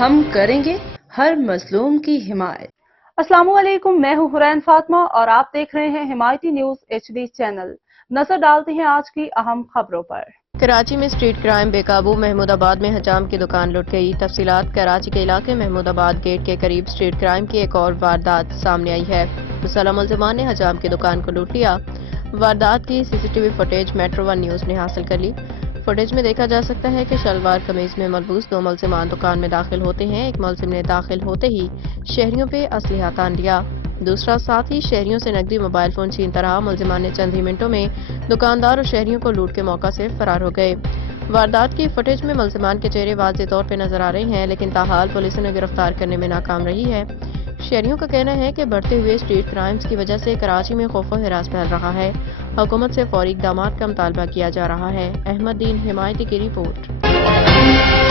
ہم کریں گے ہر مظلوم کی حمایت۔ السلام علیکم، میں ہوں حرین فاطمہ اور آپ دیکھ رہے ہیں حمایتی نیوز HD چینل۔ نظر ڈالتے ہیں آج کی اہم خبروں پر۔ کراچی میں اسٹریٹ کرائم بے قابو، محمود آباد میں حجام کی دکان لٹ گئی۔ تفصیلات: کراچی کے علاقے محمود آباد گیٹ کے قریب اسٹریٹ کرائم کی ایک اور واردات سامنے آئی ہے۔ مسلح ملزمان نے حجام کی دکان کو لوٹ لیا۔ واردات کی CCTV footage metro one news نے حاصل کر لی۔ فوٹیج میں دیکھا جا سکتا ہے کہ شلوار قمیض میں ملبوس 2 ملزمان دکان میں داخل ہوتے ہیں۔ ایک ملزم نے داخل ہوتے ہی شہریوں پہ اسلحہ تان لیا، دوسرا ساتھی شہریوں سے نقدی موبائل فون چھینتا رہا۔ ملزمان نے چند ہی منٹوں میں دکاندار اور شہریوں کو لوٹ کے موقع سے فرار ہو گئے۔ واردات کی فوٹیج میں ملزمان کے چہرے واضح طور پہ نظر آ رہے ہیں، لیکن تاحال پولیس انہیں گرفتار کرنے میں ناکام رہی ہے۔ شہریوں کا کہنا ہے کہ بڑھتے ہوئے اسٹریٹ کرائمز کی وجہ سے کراچی میں خوف و ہراس پھیل رہا ہے۔ حکومت سے فوری اقدامات کا مطالبہ کیا جا رہا ہے۔ احمد دین حمایتی کی رپورٹ۔